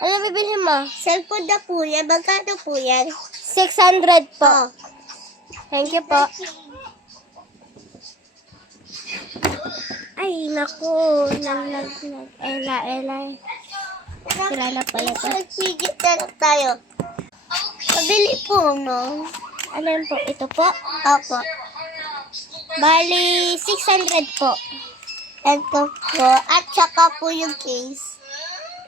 Ano bibilhin mo? Cellphone na po yan. Magkano po yan? 600 po. Oh. Thank you po. Ay, naku. Ela. Sira na pala ito. Nagpigit na lang tayo. Pabili po, no? Ano yun po? Ito po? Opo. Bali, 600 po. Ito po. At saka po yung case.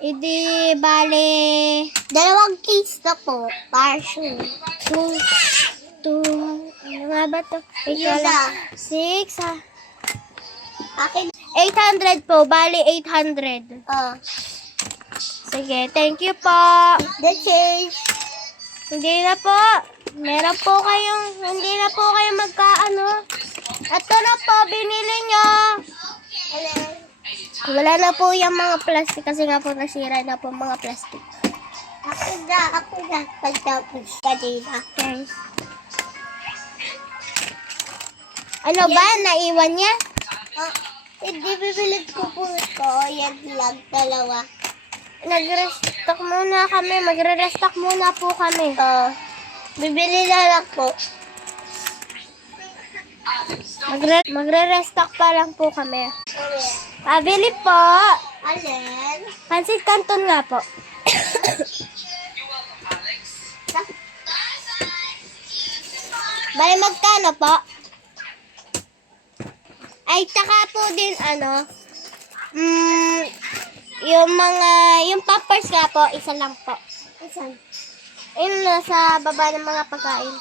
Idi, bali, 2 case na po. Partial. 2, ano nga ba ito? Yun na. 6, Akin. 800 po. Bali, 800. Oh. Sige, thank you po. The change. Hindi na po. Meron po kayong, hindi na po kayo magkaano. Ito na po, binili nyo. Hello. Wala na po yung mga plastic kasi nga po nasira na po mga plastic. Ako na. Pagtapos kanina. Okay. Ano ba? Naiwan niya? Oh, hindi bibili ko po ito. Yan lang, 2. Nag-restock muna kami. Magre-restock muna po kami. Bibili na lang po. Magre-restock pa lang po kami. Pabili po. Alin? Pansit Canton nga po. Bali magkano po? Ay, taka po din yung poppers nga po, isa lang po. Isan? Ayun nasa baba ng mga pagkain.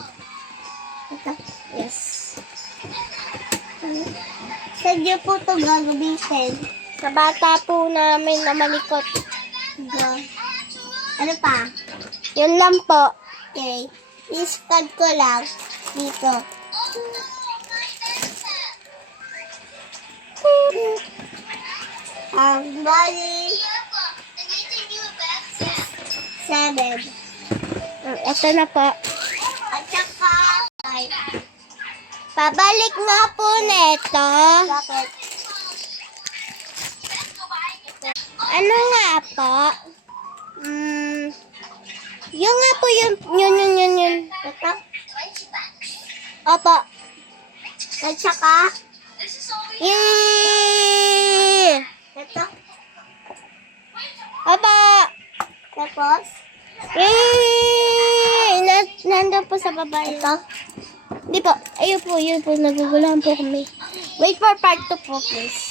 Ito. Yes. Saan niyo po ito gagamitin? Sa bata po namin na malikot. Ano pa? Yun lang po. Okay. I-scan ko lang dito. Bali. 7. Ito na po. At saka, Pabalik nga po neto. bakit? Ano nga po? Yung nga po yun. Ito? Opo. At saka, Yay! ito? Opo. Tapos, Yay! Nandun po sa baba. ito? Di po. Ayun po. Nagugulahan po kami. Wait for part 2 po, please.